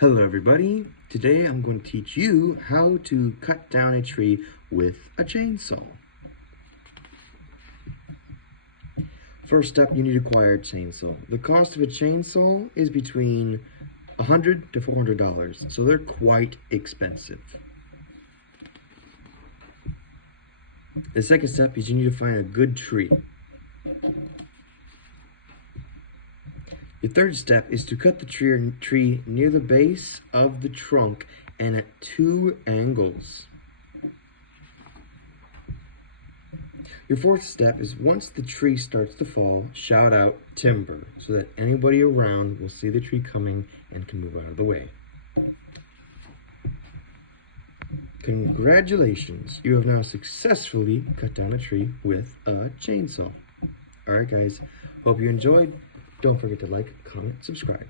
Hello everybody, today I'm going to teach you how to cut down a tree with a chainsaw. First step, you need to acquire a chainsaw. The cost of a chainsaw is between $100 to $400, so they're quite expensive. The second step is you need to find a good tree. The third step is to cut the tree near the base of the trunk and at 2 angles. Your fourth step is once the tree starts to fall, shout out timber so that anybody around will see the tree coming and can move out of the way. Congratulations, you have now successfully cut down a tree with a chainsaw. Alright guys, hope you enjoyed. Don't forget to like, comment, subscribe.